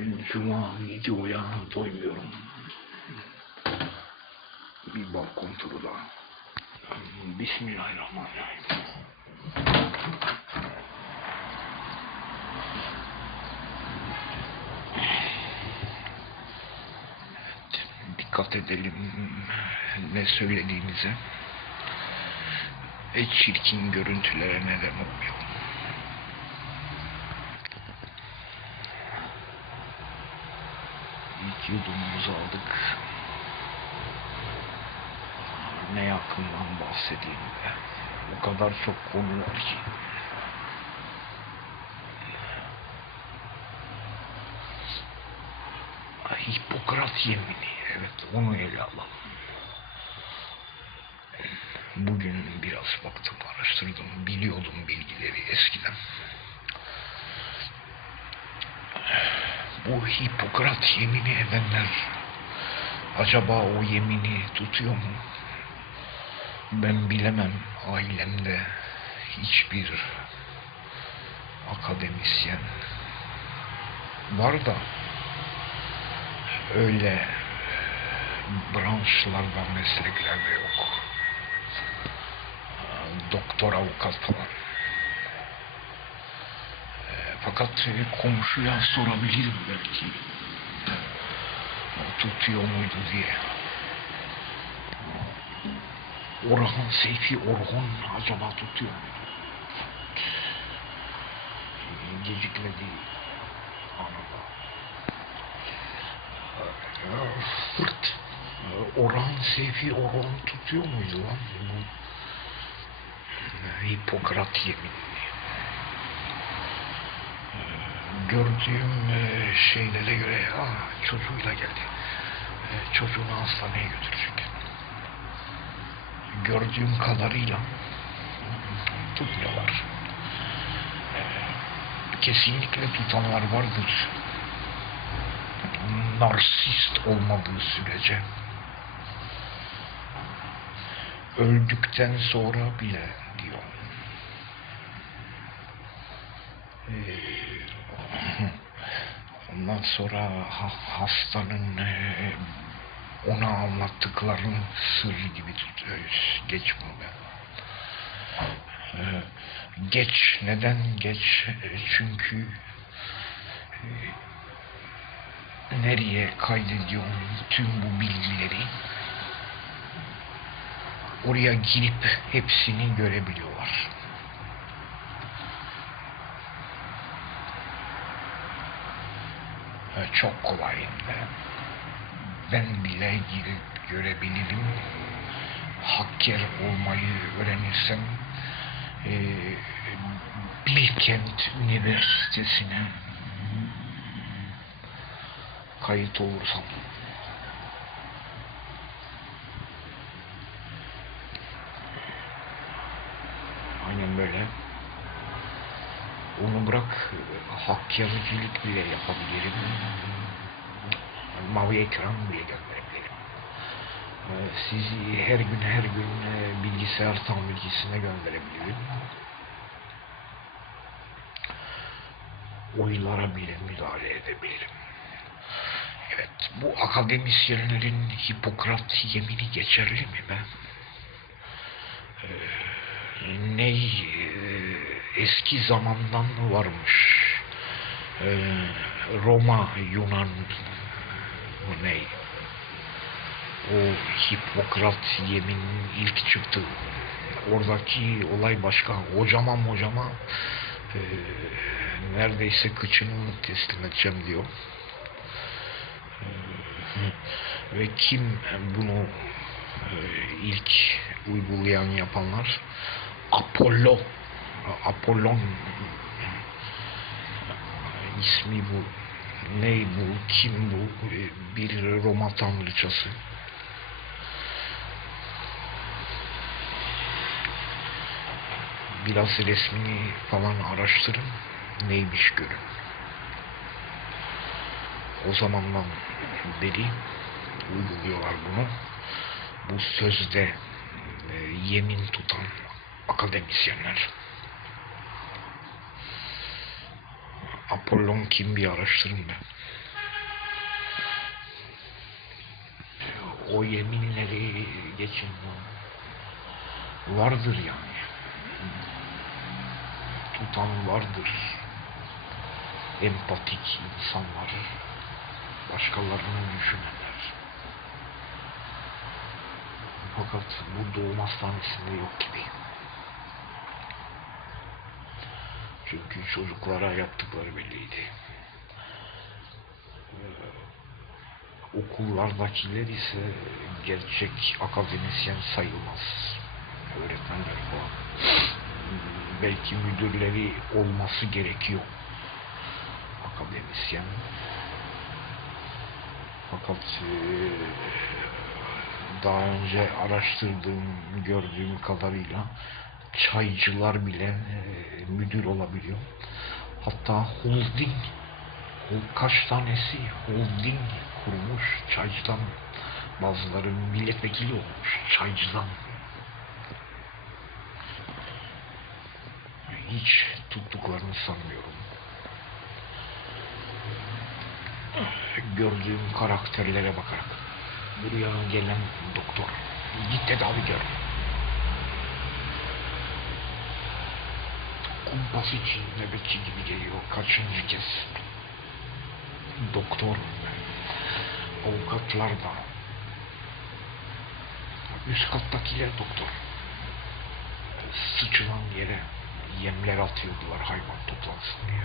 Bugün cuma videoya doymuyorum. Bir balkon turu daha. Bismillahirrahmanirrahim. Evet, Dikkat edelim ne söylediğimize ve çirkin görüntülere neden olmayalım. İlk yudumumuzu aldık. Ne yakından bahsedeyim be. O kadar çok konu var ki. Hipokrat yemini. Evet onu ele alalım. Bugün biraz baktım araştırdım. Biliyordum bilgileri eskiden. Bu Hipokrat yemini edenler acaba o yemini tutuyor mu? Ben bilemem ailemde hiçbir akademisyen var da öyle branşlarda mesleklerde yok. Doktor avukat falan. Fakat komşuya sorabilirim belki. Tutuyor muydu diye. Orhan Seyfi Orhun acaba tutuyor muydu? Gecikmedi anında. E, Fırt. Orhan Seyfi Orhun tutuyor muydu lan? Hipokrat yeminini. Gördüğüm e, şeylere göre aa, çocuğuyla geldi. E, Çocuğunu hastaneye götürecek. Gördüğüm kadarıyla tutmuyorlar. E, Kesinlikle tutanlar vardır. Narsist olmadığı sürece öldükten sonra bile diyor. Ee, Ondan sonra ha- hastanın e, ona anlattıklarını sır gibi tutuyor. Geç bunu. Ee, Geç. Neden geç? E, Çünkü e, nereye kaydediyor tüm bu bilgileri? oraya girip hepsini görebiliyorlar. E, Çok kolay hem de. Ben bile girip görebilirim. Hacker olmayı öğrenirsem e, Bilkent Üniversitesi'ne kayıt olursam Aynen böyle. Onu bırak hakkarcılık bile yapabilirim. Mavi ekran bile gönderebilirim. Ee, Sizi her gün her gün e, bilgisayar tamircisine gönderebilirim. Oylara bile müdahale edebilirim. Evet, bu akademisyenlerin Hipokrat yemini geçerli mi ben? ne e, eski zamandan varmış. E, Roma, Yunan bu ne? O Hipokrat yeminin ilk çıktığı. Oradaki olay başka. Hocama hocama e, neredeyse kıçını teslim edeceğim diyor. E, ve kim bunu e, ilk uygulayan yapanlar Apollo Apollon. İsmi bu. Ne bu? Kim bu? Bir Roma tanrıçası. Biraz resmini falan araştırın. Neymiş görün. O zamandan beri uyguluyorlar bunu. Bu sözde e, yemin tutan akademisyenler Apollon kim bir araştırın be. O yeminleri geçin. Vardır yani. Tutan vardır. Empatik insanlar. Başkalarını düşünenler. Fakat bu doğum hastanesinde yok gibi. Çünkü çocuklara yaptıkları belliydi. Ee, okullardakiler ise gerçek akademisyen sayılmaz. Öğretmenler falan. Belki müdürleri olması gerekiyor. Akademisyen. Fakat eee, daha önce araştırdığım, gördüğüm kadarıyla çaycılar bile eee, müdür olabiliyor. Hatta holding kaç tanesi holding kurmuş çaycıdan. Bazıları milletvekili olmuş çaycıdan. Hiç tuttuklarını sanmıyorum. Gördüğüm karakterlere bakarak. Buraya gelen doktor git tedavi gör için nöbetçi gibi geliyor. Kaçıncı kez? Doktor. Avukatlar da. Üst kattakiler doktor. Sıçılan yere yemler atıyordular hayvan toplansın diye.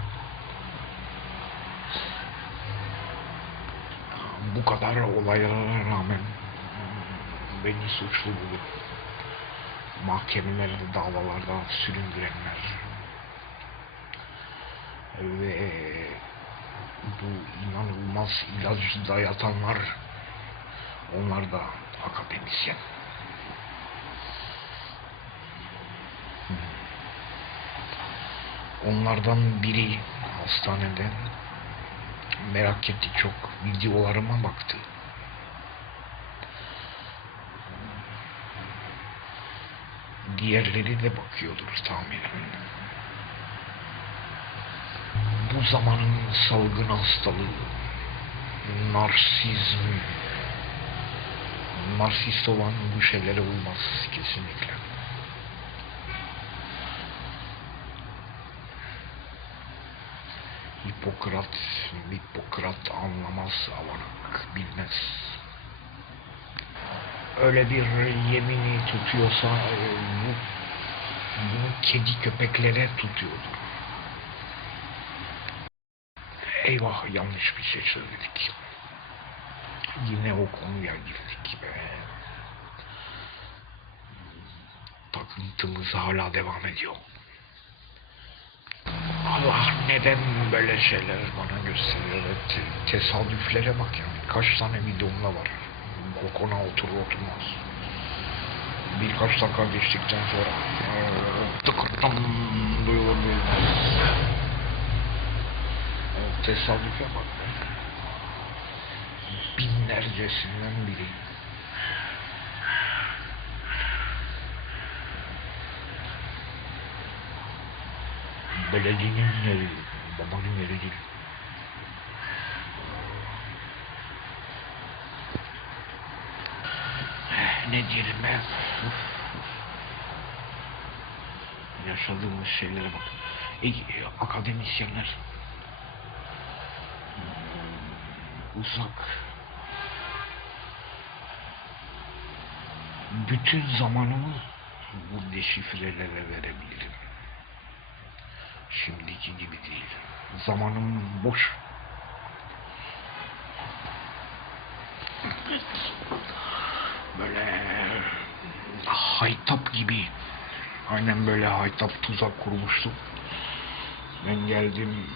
Bu kadar olaylara rağmen beni suçlu bulup mahkemelerde davalarda süründürenler ve bu inanılmaz ilacı dayatanlar onlar da akademisyen. Onlardan biri hastanede merak etti çok videolarıma baktı. Diğerleri de bakıyordur tahminen. Zamanın salgın hastalığı, narsizm, narsist olan bu şeylere uymaz kesinlikle. Hipokrat, Hipokrat anlamaz, avanak bilmez. Öyle bir yemini tutuyorsa e, bu, bunu kedi köpeklere tutuyordur. Eyvah yanlış bir şey söyledik. Yine o konuya girdik be. Takıntımız hala devam ediyor. Allah neden böyle şeyler bana gösteriyor? Te- tesadüflere bak yani. Kaç tane videomda var. Balkona oturur oturmaz. Birkaç dakika geçtikten sonra tıkırtım duyulur duyulmaz. Tesadüfe bak be. Binlercesinden biri. Belediyenin yeri, babanın yeri değil. Ne diyelim ben? Yaşadığımız şeylere bak. E, akademisyenler uzak. Bütün zamanımı bu deşifrelere verebilirim. Şimdiki gibi değil. Zamanım boş. Böyle haytap gibi. Aynen böyle haytap tuzak kurmuştum. Ben geldim,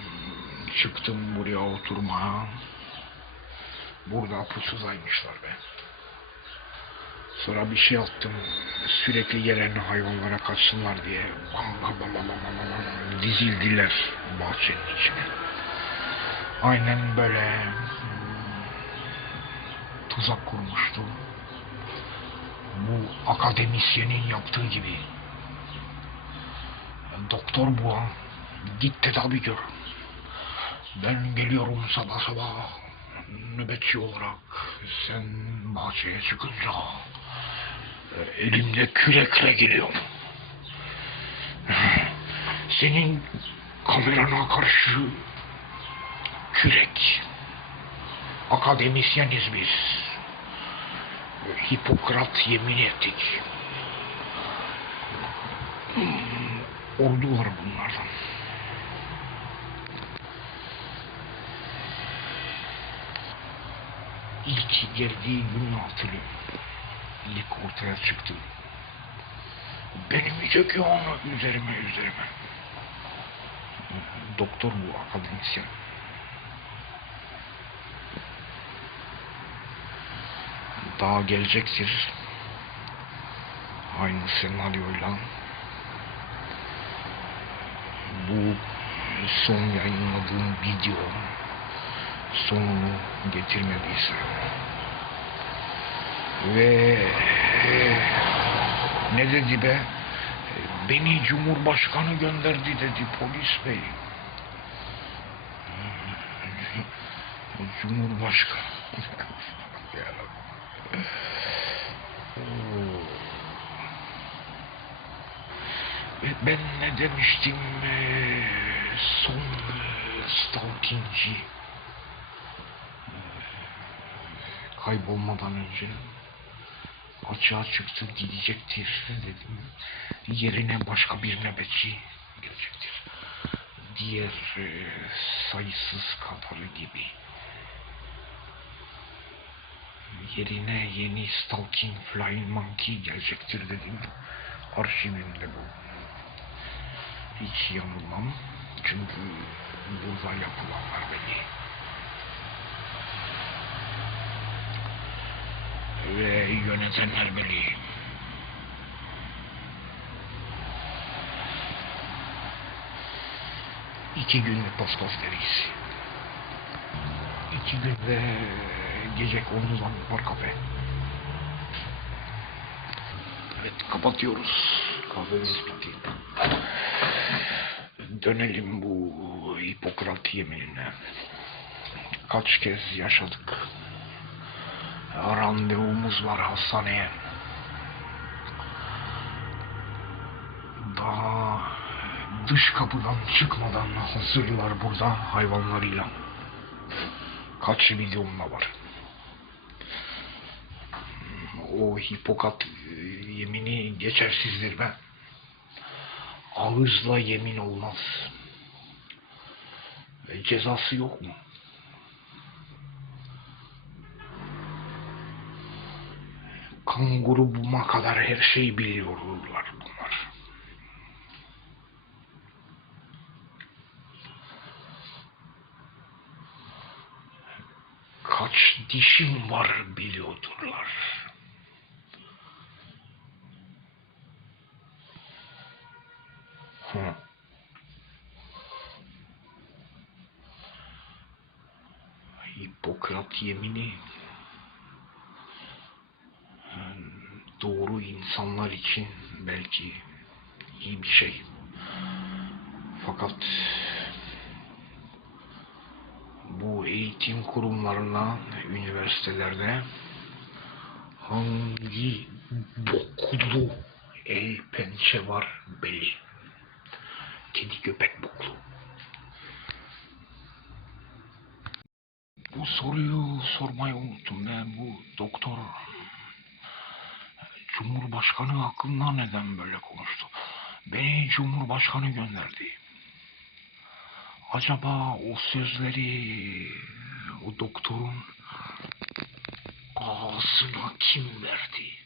çıktım buraya oturmaya. Burada pusudaymışlar be. Sonra bir şey attım. Sürekli gelen hayvanlara kaçsınlar diye. Bam bam bam dizildiler bahçenin içine. Aynen böyle hmm, tuzak kurmuştu. Bu akademisyenin yaptığı gibi. Doktor bu. Git tedavi gör. Ben geliyorum sabah sabah. Nöbetçi olarak sen bahçeye çıkınca e, elimde kürekle geliyorum. Senin kamerana karşı kürek. Akademisyeniz biz. Hipokrat yemin ettik. Hmm, Ordu var bunlardan. İlk geldiği günü hatırlıyorum. İlk ortaya çıktı. Benim çekiyor onu üzerime üzerime. Doktor bu akademisyen. Daha gelecektir. Aynı senaryoyla. Bu son yayınladığım video sonunu getirmediyse ve ne dedi be? Beni cumhurbaşkanı gönderdi dedi polis bey. Cumhurbaşkanı. E, ben ne demiştim? E, son e, stalkingci kaybolmadan önce açığa çıktı gidecektir dedim. Yerine başka bir nöbetçi gelecektir. Diğer e, sayısız kadarı gibi. Yerine yeni Stalking Flying Monkey gelecektir dedim. Arşivimde bu. Hiç yanılmam. Çünkü burada yapılanlar belli. Ve yönetenler belli. İki günlük paspas deriz. İki gün ve gece konulan var kafe. Evet kapatıyoruz. Kahvemiz bitti. Dönelim bu Hipokrat yeminine. Kaç kez yaşadık. Randevumuz var hastaneye. Daha dış kapıdan çıkmadan hazırlar burada hayvanlarıyla. Kaç videomda var. O hipokat e, yemini geçersizdir be. Ağızla yemin olmaz. E, Cezası yok mu? Kan grubuma kadar her şeyi biliyorlar bunlar. Kaç dişim var biliyordurlar. Hı. Hipokrat yemini doğru insanlar için belki iyi bir şey. Fakat bu eğitim kurumlarına, üniversitelerde hangi boklu el pençe var belli. Kedi köpek boklu. Bu soruyu sormayı unuttum ben. Bu doktor Cumhurbaşkanı hakkında neden böyle konuştu? Beni Cumhurbaşkanı gönderdi. Acaba o sözleri o doktorun ağzına kim verdi?